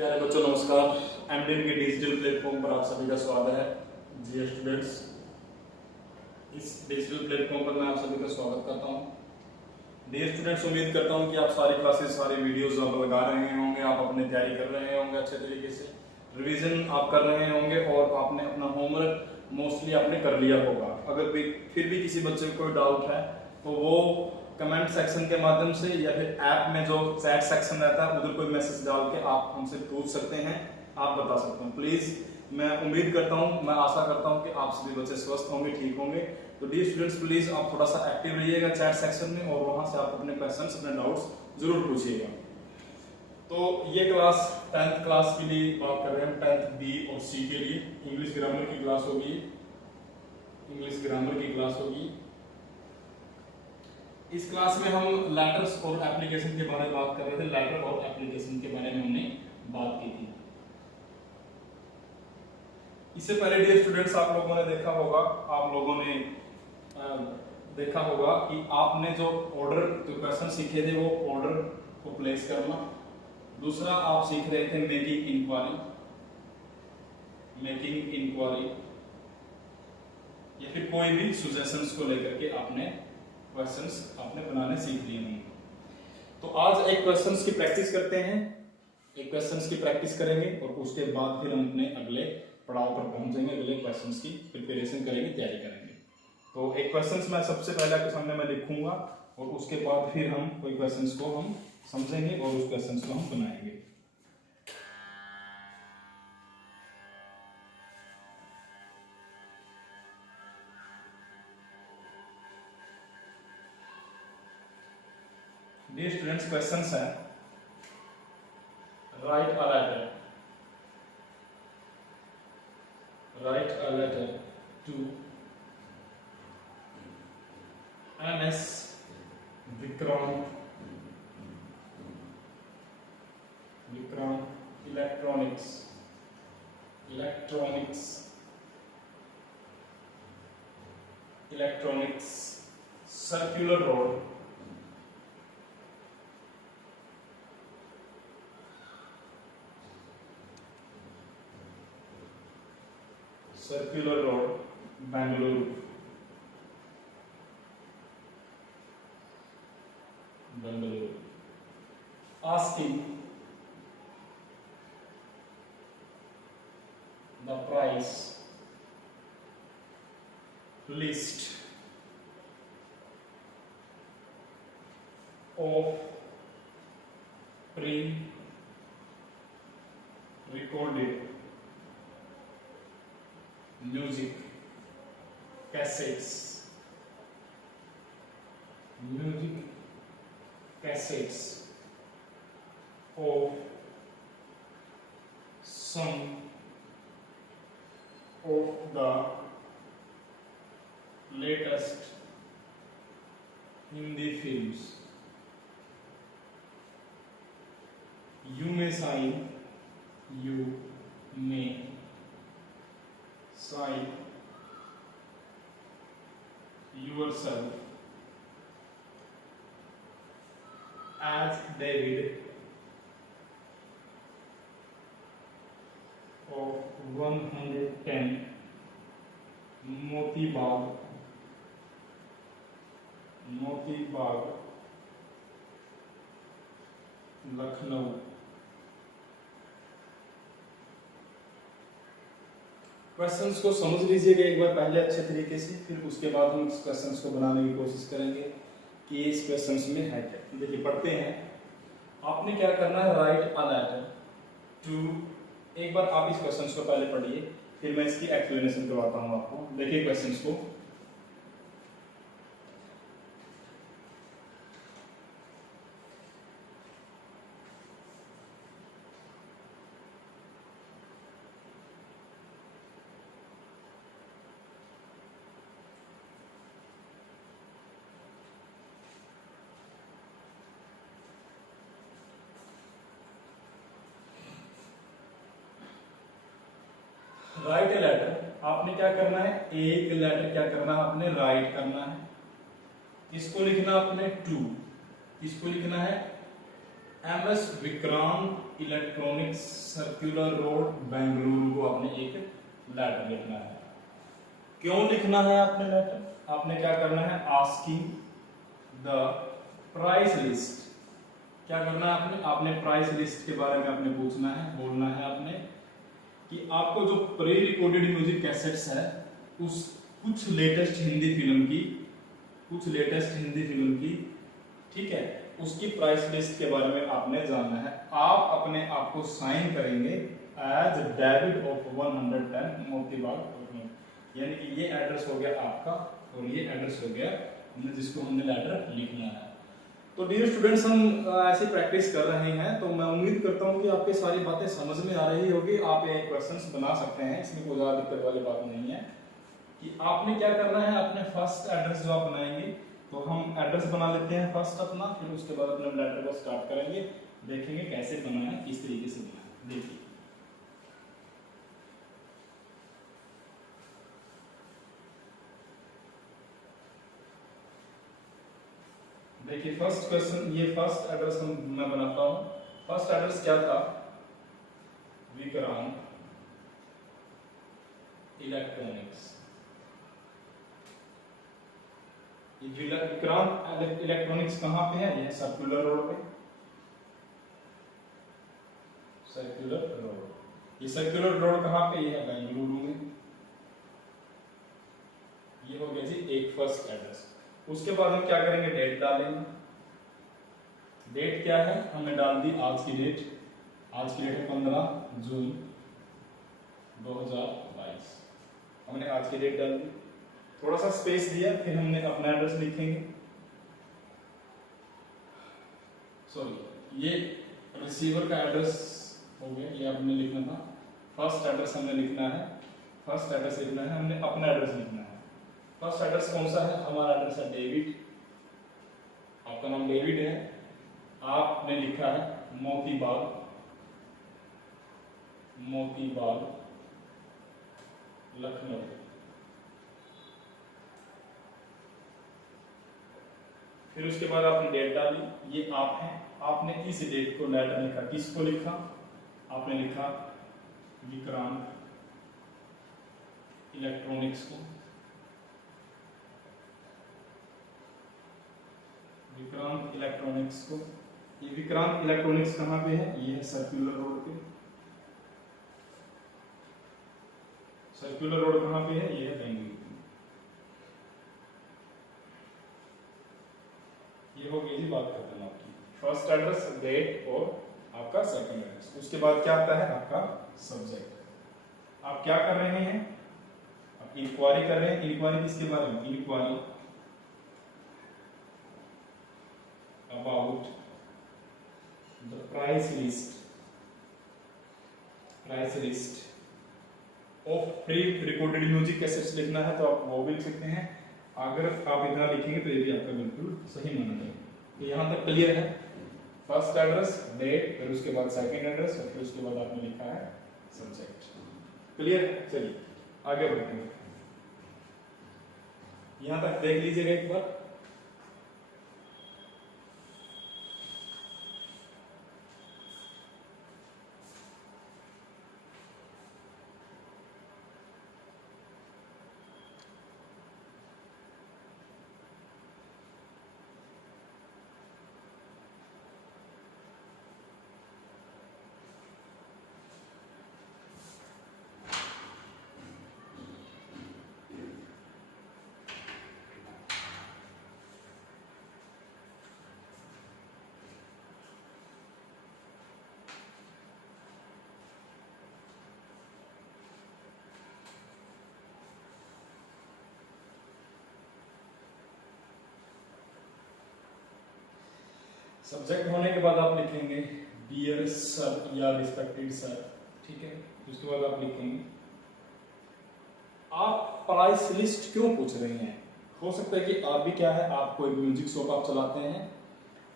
प्यारे बच्चों नमस्कार। एमडीएम के डिजिटल प्लेटफॉर्म पर आप सभी का स्वागत है। जी स्टूडेंट्स, इस डिजिटल प्लेटफॉर्म पर मैं आप सभी का स्वागत करता हूं। डियर स्टूडेंट्स, उम्मीद करता हूं कि आप सारी क्लासेस सारे वीडियोस आप लगा रहे होंगे, आप अपनी तैयारी कर रहे होंगे, अच्छे तरीके से रिवीजन आप कर रहे होंगे और आपने अपना होमवर्क मोस्टली आपने कर लिया होगा। अगर फिर भी किसी बच्चे को कोई डाउट है तो वो कमेंट सेक्शन के माध्यम से या फिर ऐप में जो चैट सेक्शन रहता है उधर कोई मैसेज डाल के आप हमसे पूछ सकते हैं, आप बता सकते हैं। प्लीज मैं उम्मीद करता हूं, मैं आशा करता हूं कि आप सभी बच्चे स्वस्थ होंगे, ठीक होंगे। तो डियर स्टूडेंट्स, प्लीज आप थोड़ा सा एक्टिव रहिएगा चैट सेक्शन में और वहां से आप अपने क्वेश्चंस, अपने डाउट्स जरूर पूछिएगा। तो ये क्लास 10th क्लास के लिए बात कर रहे हैं, 10th बी और सी के लिए इंग्लिश ग्रामर की क्लास होगी। इंग्लिश ग्रामर की क्लास होगी। इस क्लास में हम लेटर्स और एप्लीकेशन के बारे में बात कर रहे थे। लेटर और एप्लीकेशन के बारे में हमने बात की थी। इससे पहले डियर स्टूडेंट्स, आप लोगों ने देखा होगा, देखा होगा कि आपने जो ऑर्डर जो क्वेश्चन सीखे थे वो ऑर्डर को प्लेस करना। दूसरा आप सीख रहे थे मेकिंग इंक्वायरी या फिर कोई भी सजेशंस को लेकर के आपने क्वेश्चंस आपने बनाने सीख लिए होंगे। तो आज एक क्वेश्चंस की प्रैक्टिस करते हैं, एक क्वेश्चंस की प्रैक्टिस करेंगे और उसके बाद फिर हम अपने अगले पड़ाव पर पहुंचेंगे, अगले क्वेश्चंस की प्रिपरेशन करेंगे, तैयारी करेंगे। तो एक क्वेश्चंस मैं सबसे पहले आपके सामने मैं लिखूंगा और उसके बाद फिर हम कोई क्वेश्चंस को हम समझेंगे और उस क्वेश्चंस को हम बनाएंगे। डियर स्टूडेंट्स, क्वेश्चंस है, write a letter to MS Vikrant electronics circular road Bangalore asking the price list of pre-recorded music cassettes of some of the latest Hindi films. You may sign yourself as David of 110 Moti Bagh, Lucknow. Questions को समझ लीजिएगा एक बार पहले अच्छे तरीके से, फिर उसके बाद हम इस क्वेश्चंस को बनाने की कोशिश करेंगे कि इस क्वेश्चंस में है क्या। देखिए, पढ़ते हैं। आपने क्या करना है, राइट अ लेटर टू, एक बार आप इस क्वेश्चंस को पहले पढ़िए, फिर मैं इसकी एक्सप्लेनेशन करवाता हूं आपको। देखिए क्वेश्चंस को, राइट ए लेटर, आपने क्या करना है, एक लेटर क्या करना है, आपने राइट करना है। इसको लिखना आपने टू, इसको लिखना है MS Vikrant electronics circular road Bengaluru को आपने एक लेटर लिखना है। क्यों लिखना है आपने लेटर? आपने क्या करना है, आस्किंग द प्राइस लिस्ट। क्या करना है आपने? आपने प्राइस लिस्ट के बारे में आपने पूछना है, बोलना है आपने कि आपको जो प्री रिकॉर्डेड म्यूजिक कैसेट्स है उस कुछ लेटेस्ट हिंदी फिल्म की ठीक है, उसकी प्राइस लिस्ट के बारे में आपने जानना है। आप अपने आप को साइन करेंगे as David of 110 Moti Bagh, यानी कि ये एड्रेस हो गया आपका और ये एड्रेस हो गया जिसको हमने लेटर लिखना है। तो डियर स्टूडेंट्स, हम ऐसी प्रैक्टिस कर रहे हैं, तो मैं उम्मीद करता हूँ कि आपकी सारी बातें समझ में आ रही होगी। आप ये क्वेश्चंस बना सकते हैं, इसमें कोई ज़्यादा दिक्कत वाली बात नहीं है। कि आपने क्या करना है, अपने फर्स्ट एड्रेस जो आप बनाएंगे, तो हम एड्रेस बना लेते हैं फर्स्ट अपना, फिर उसके बाद अपने लेटर को स्टार्ट करेंगे, देखेंगे कैसे बनाना है, किस तरीके से बनाना है। देखिए फर्स्ट क्वेश्चन, ये फर्स्ट एड्रेस मैं बनाता हूं। फर्स्ट एड्रेस क्या था, विक्रांत इलेक्ट्रॉनिक्स। विक्रांत इलेक्ट्रॉनिक्स कहां पे है? ये सर्कुलर रोड पे, सर्कुलर रोड। ये सर्कुलर रोड कहां पे? ये है बेंगलुरु में। ये हो गया जी एक फर्स्ट एड्रेस। उसके बाद हम क्या करेंगे, डेट डालेंगे। डेट क्या है, हमने डाल दी आज की डेट। आज की डेट है 15 जून 2022। हमने आज की डेट डाल दी, थोड़ा सा स्पेस दिया, फिर हमने अपना एड्रेस लिखेंगे। सॉरी, ये रिसीवर का एड्रेस हो गया, ये आपने लिखना था। फर्स्ट एड्रेस हमने लिखना है, फर्स्ट एड्रेस लिखना है, हमने अपना एड्रेस लिखना है। फर्स्ट एड्रेस कौन सा है? हमारा एड्रेस है डेविड, आपका नाम डेविड है, आपने लिखा है मोतीबाग, मोतीबाग लखनऊ। फिर उसके बाद आपने डेट डाली, ये आप हैं, आपने इस डेट को लेटर लिखा, किसको लिखा? आपने लिखा विक्रांत इलेक्ट्रॉनिक्स को, विक्रांत इलेक्ट्रॉनिक्स को। ये विक्रांत इलेक्ट्रॉनिक्स कहां पे है? ये है सर्कुलर रोड पे। सर्कुलर रोड कहां पे है? ये है बेंगलुरु। ये हो गई जी बात खत्म आपकी। फर्स्ट एड्रेस, डेट और आपका सेकंड एड्रेस। उसके बाद क्या आता है आपका सब्जेक्ट। आप क्या कर रहे हैं? आप इंक्वायरी कर रहे हैं। इंक्वायरी किसके बारे में? Enquiry about the price list of pre recorded music cassettes लिखना है, तो आप वो भी लिख सकते हैं। अगर आप इतना लिखेंगे तो ये भी आपका बिल्कुल सही माना जाएगा। तो यहाँ तक क्लियर है? फर्स्ट एड्रेस, डेट, फिर उसके बाद सेकंड एड्रेस और फिर उसके बाद आपने लिखा है सब्जेक्ट। क्लियर है? चलिए आगे बढ़ते हैं। यहाँ तक देख लीजिएगा एक बार। सब्जेक्ट होने के बाद आप लिखेंगे डियर सर या रिस्पेक्टेड सर, ठीक है। उसके बाद आप लिखेंगे आप प्राइस लिस्ट क्यों पूछ रहे हैं। हो सकता है कि आप भी क्या है, आप कोई म्यूजिक शॉप आप चलाते हैं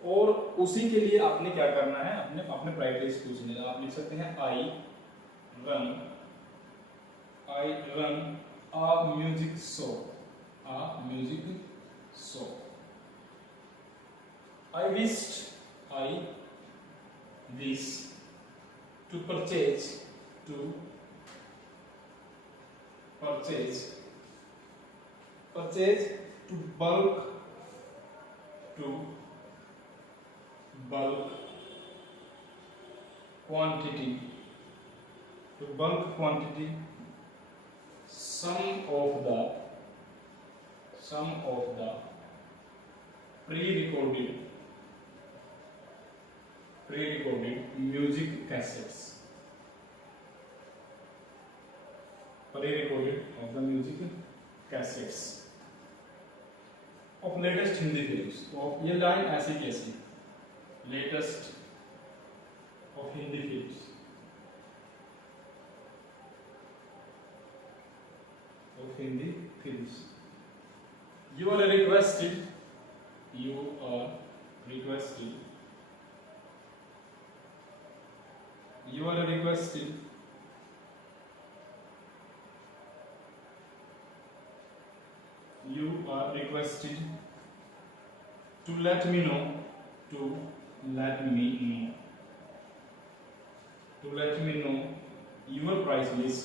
और उसी के लिए आपने क्या करना है, अपने अपने प्राइस लिस्ट पूछनी है। आप लिख सकते हैं I run a music shop. I wished I this to purchase to bulk quantity some of the pre-recorded music cassettes of latest Hindi films. तो ये लाइन ऐसी कैसी latest of Hindi films. You are requested to let me know your price list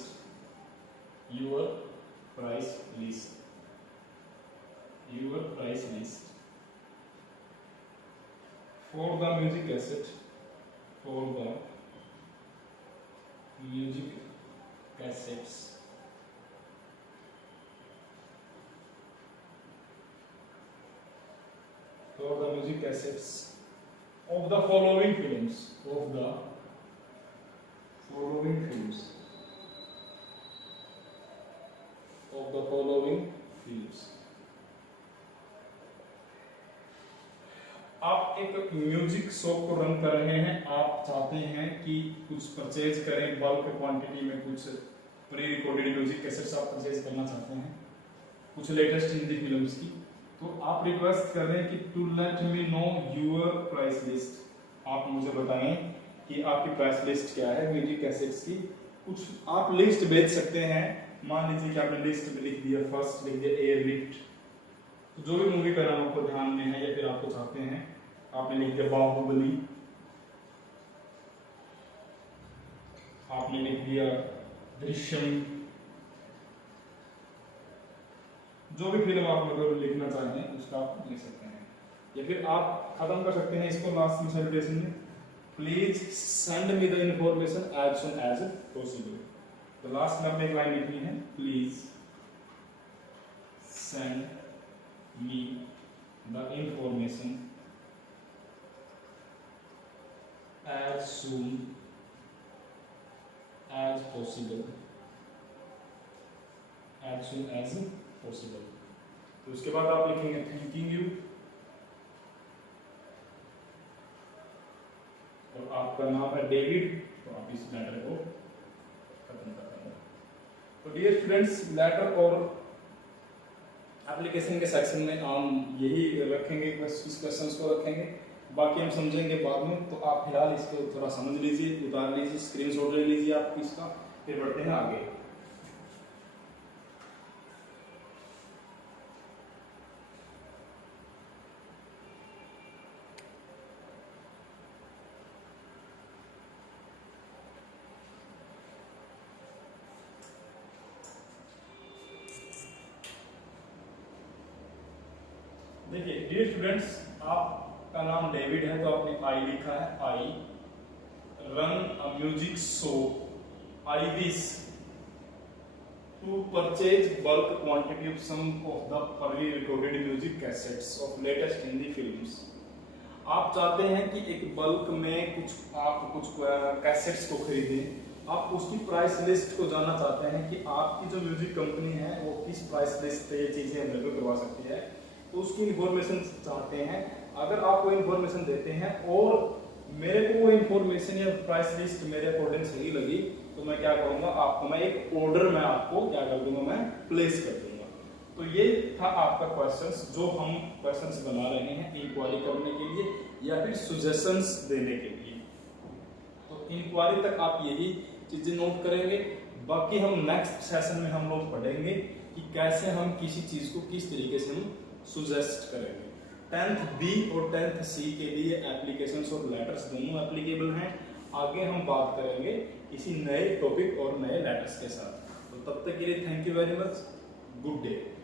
for the music cassette cassettes of the following films आप एक music shop को run कर रहे हैं, आप चाहते हैं कि कुछ परचेज करें बल्क क्वांटिटी में, कुछ प्री रिकॉर्डेड म्यूजिक कैसेट्स आप परचेज करना चाहते हैं कुछ लेटेस्ट हिंदी फिल्म्स की, तो आप रिक्वेस्ट कर रहे हैं कि to let me know your price list, आप मुझे बताएं कि आपकी प्राइस लिस्ट क्या है म्यूजिक कैसेट्स की। कुछ आप लिस्ट भेज सकते हैं, मान लीजिए कि आपने लिस्ट में लिख दिया, फर्स्ट लिख दिया एयरलिफ्ट, तो जो भी मूवी का नाम आपको ध्यान में है या फिर आपको चाहते हैं, आपने लिख दिया बाहुबली, आपने लिख दिया दृश्यम, जो भी फिल्म आप अगर लिखना चाहें उसका आप लिख सकते हैं, या फिर आप खत्म कर सकते हैं इसको लास्ट में सेलिब्रेशन में, please send me the information as soon as possible. तो लास्ट में आपने एक लाइन लिखनी है, please send me the information as soon as possible तो उसके बाद आप लिखेंगे थैंकिंग यू, और आपका नाम है डेविड, तो आप इस लेटर को खत्म कर देंगे। तो डियर स्टूडेंट्स, लेटर और एप्लीकेशन के सेक्शन में हम यही रखेंगे, इस क्वेश्चंस को रखेंगे, बाकी हम समझेंगे बाद में। तो आप फिलहाल इसको थोड़ा समझ लीजिए, उतार लीजिए, स्क्रीनशॉट ले लीजिए आप इसका, फिर बढ़ते हैं आगे। देखिए डियर स्टूडेंट्स, आपका नाम डेविड है तो आपने आई लिखा है, I run a music show, I wish to purchase bulk quantity of some of the pre recorded music cassettes of latest Hindi films. आप चाहते हैं कि एक बल्क में कुछ कैसेट्स को खरीदें, आप उसकी प्राइस लिस्ट को जानना चाहते हैं कि आपकी जो म्यूजिक कंपनी है वो किस प्राइस लिस्ट पे ये चीजें अवेलेबल करवा सकती है, तो उसकी इंफॉर्मेशन चाहते हैं। अगर आप वो इंफॉर्मेशन देते हैं और मेरे को वो इंफॉर्मेशन या प्राइस लिस्ट मेरे अकॉर्डिंग सही लगी, तो मैं क्या करूंगा, आपको मैं एक ऑर्डर में आपको क्या कर दूंगा, मैं प्लेस कर दूंगा। तो ये था आपका क्वेश्चंस, जो हम क्वेश्चंस बना रहे हैं इंक्वायरी करने के लिए या फिर सजेशंस देने के लिए। तो इंक्वायरी तक आप यही चीजें नोट करेंगे, बाकी हम नेक्स्ट सेशन में हम लोग पढ़ेंगे कि कैसे हम किसी चीज को किस तरीके से हम सुजेस्ट करेंगे। 10th बी और 10th सी के लिए एप्लीकेशंस और लेटर्स दोनों एप्लीकेबल हैं। आगे हम बात करेंगे इसी नए टॉपिक और नए लेटर्स के साथ। तो तब तक के लिए thank you very much, good day.